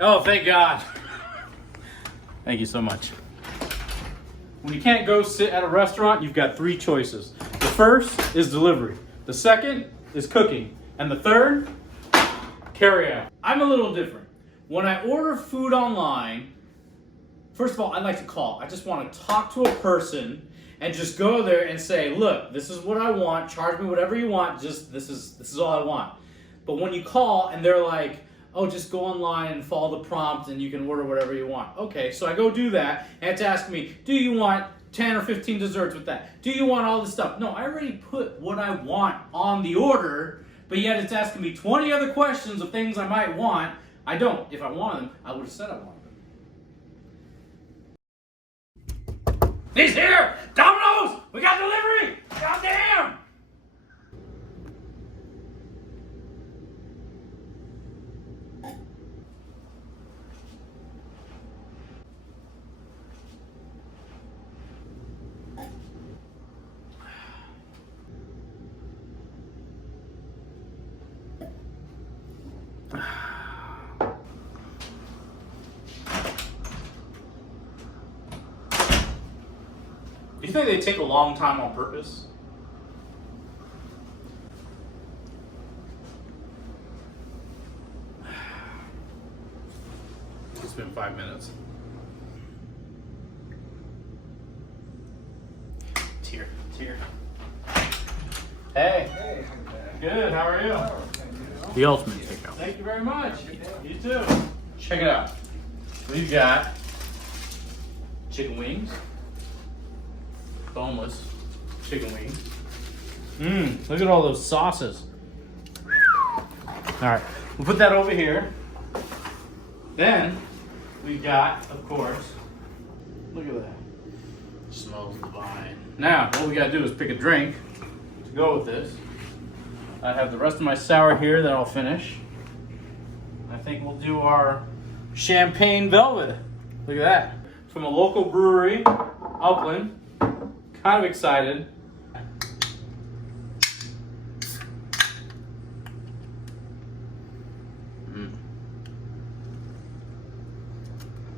Oh, thank God. Thank you so much. When you can't go sit at a restaurant, you've got three choices. The first is delivery. The second is cooking. And the third, carry out. I'm a little different. When I order food online, first of all, I like to call. I just want to talk to a person and just go there and say, look, this is what I want. Charge me whatever you want. Just this is all I want. But when you call and they're like, oh, just go online and follow the prompt and you can order whatever you want. Okay, so I go do that and it's asking me, do you want 10 or 15 desserts with that? Do you want all this stuff? No, I already put what I want on the order, but yet it's asking me 20 other questions of things I might want. I don't. If I wanted them, I would have said I wanted them. He's here! Domino's! We got delivery! Goddamn! Do you think they take a long time on purpose? It's been 5 minutes. It's here. It's here. Hey. Hey, Good. How are you? The ultimate takeout. Thank you very much. You too. Check it out. We've got chicken wings. Boneless chicken wings. Look at all those sauces. All right, we'll put that over here. Then we've got, of course, look at that. Smells divine. Now, what we gotta do is pick a drink to go with this. I have the rest of my sour here that I'll finish. I think we'll do our champagne velvet. Look at that. From a local brewery, Upland. Kind of excited.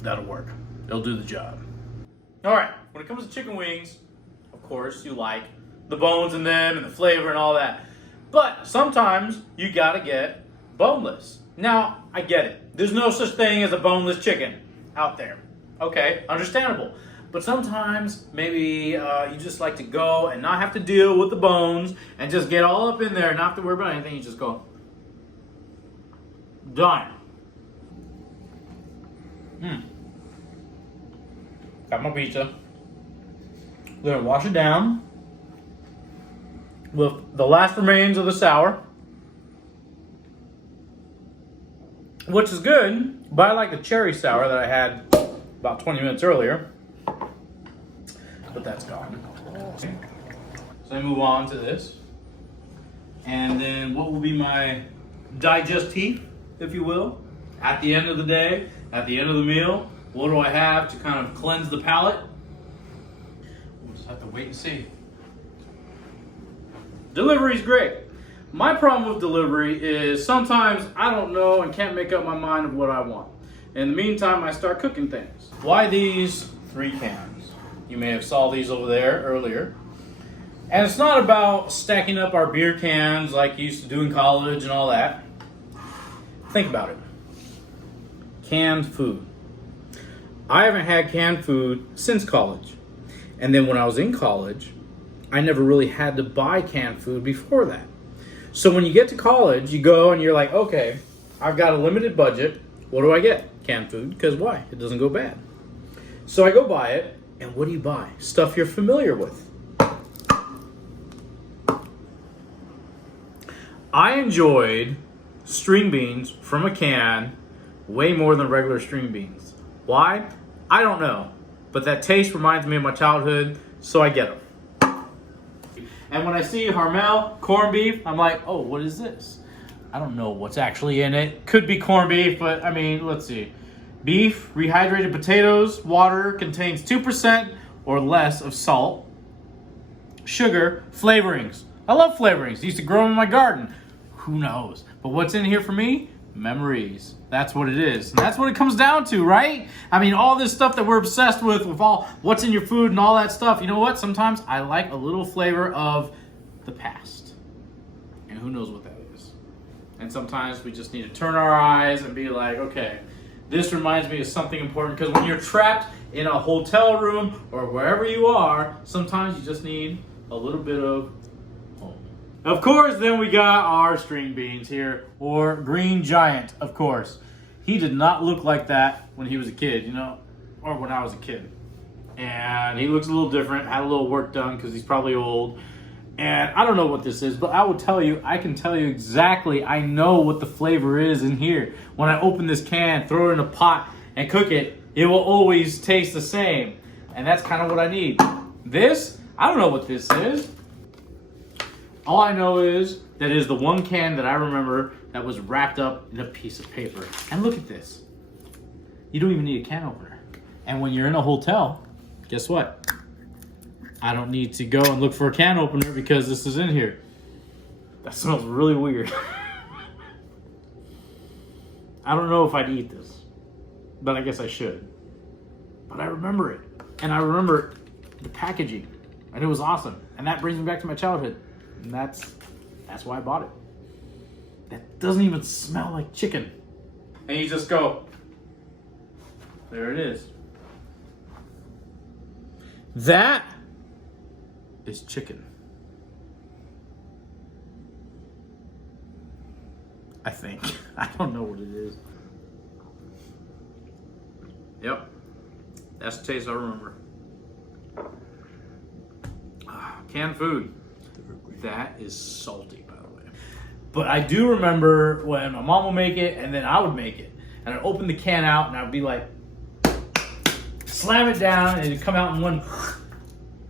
That'll work. It'll do the job. All right, when it comes to chicken wings, of course, you like the bones in them and the flavor and all that. But sometimes you gotta get boneless. Now, I get it. There's no such thing as a boneless chicken out there. Okay, understandable. But sometimes maybe you just like to go and not have to deal with the bones and just get all up in there and not have to worry about anything. You just go, done. Got my pizza. We're gonna wash it down with the last remains of the sour, which is good, but I like the cherry sour that I had about 20 minutes earlier. But that's gone. So I move on to this. And then what will be my digestif, if you will, at the end of the day, at the end of the meal. What do I have to kind of cleanse the palate? We'll just have to wait and see. Delivery's great. My problem with delivery is sometimes I don't know and can't make up my mind of what I want. In the meantime, I start cooking things. Why these 3 cans? You may have saw these over there earlier. And it's not about stacking up our beer cans like you used to do in college and all that. Think about it. Canned food. I haven't had canned food since college. And then when I was in college, I never really had to buy canned food before that. So when you get to college, you go and you're like, okay, I've got a limited budget. What do I get? Canned food, because why? It doesn't go bad. So I go buy it. And what do you buy? Stuff you're familiar with. I enjoyed string beans from a can way more than regular string beans. Why? I don't know. But that taste reminds me of my childhood, so I get them. And when I see Hormel corned beef, I'm like, oh, what is this? I don't know what's actually in it. Could be corned beef, but I mean, let's see. Beef, rehydrated potatoes, water, contains 2% or less of salt, sugar, flavorings. I love flavorings. I used to grow them in my garden. Who knows? But what's in here for me? Memories. That's what it is. And that's what it comes down to, right? I mean, all this stuff that we're obsessed with all what's in your food and all that stuff. You know what? Sometimes I like a little flavor of the past. And who knows what that is. And sometimes we just need to turn our eyes and be like, okay, this reminds me of something important. Because when you're trapped in a hotel room or wherever you are, sometimes you just need a little bit of home. Of course, then we got our string beans here, or green giant, of course. He did not look like that when he was a kid, you know, or when I was a kid. And he looks a little different, had a little work done because he's probably old. And I don't know what this is, but I will tell you, I can tell you exactly, I know what the flavor is in here. When I open this can, throw it in a pot, and cook it, it will always taste the same. And that's kind of what I need. This, I don't know what this is. All I know is that it is the one can that I remember that was wrapped up in a piece of paper. And look at this. You don't even need a can opener. And when you're in a hotel, guess what? I don't need to go and look for a can opener because this is in here. That smells really weird. I don't know if I'd eat this, but I guess I should. But I remember it. And I remember the packaging. And it was awesome. And that brings me back to my childhood. And that's why I bought it. That doesn't even smell like chicken. And you just go, there it is. That is chicken. I think. I don't know what it is. Yep. That's the taste I remember. Canned food. That is salty, by the way. But I do remember when my mom would make it and then I would make it. And I'd open the can out and I'd be like, slam it down and it'd come out in one,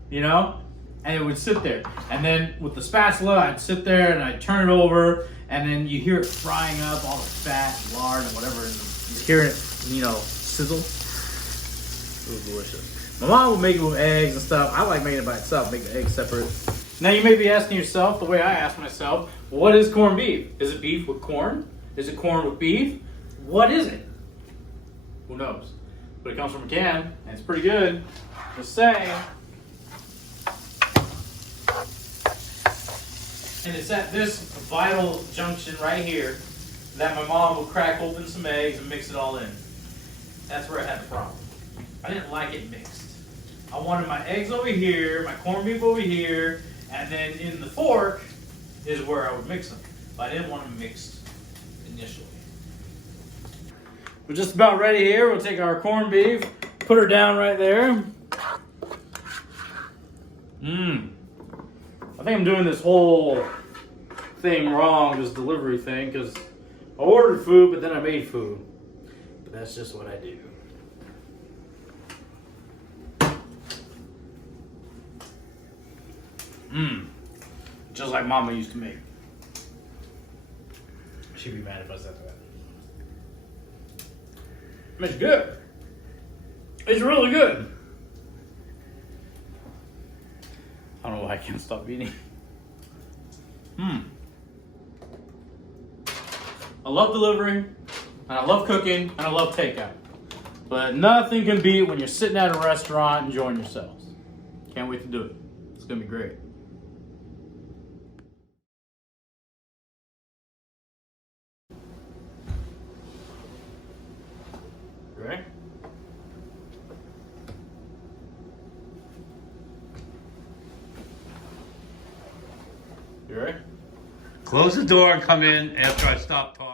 you know? And it would sit there. And then with the spatula, I'd sit there and I'd turn it over and then you hear it frying up, all the fat and lard and whatever. And you hear it, you know, sizzle. It was delicious. My mom would make it with eggs and stuff. I like making it by itself, make the eggs separate. Now you may be asking yourself, the way I ask myself, what is corned beef? Is it beef with corn? Is it corn with beef? What is it? Who knows? But it comes from a can, and it's pretty good. Just saying. And it's at this vital junction right here that my mom would crack open some eggs and mix it all in. That's where I had the problem. I didn't like it mixed. I wanted my eggs over here, my corned beef over here, and then in the fork is where I would mix them. But I didn't want them mixed initially. We're just about ready here. We'll take our corned beef, put her down right there. I think I'm doing this whole thing wrong, this delivery thing, because I ordered food, but then I made food. But that's just what I do. Just like Mama used to make. She'd be mad if I said that. It's good. It's really good. I don't know why I can't stop eating. I love delivery, and I love cooking, and I love takeout. But nothing can beat when you're sitting at a restaurant enjoying yourselves. Can't wait to do it. It's gonna be great. You ready? You ready? Close the door and come in after I stop talking.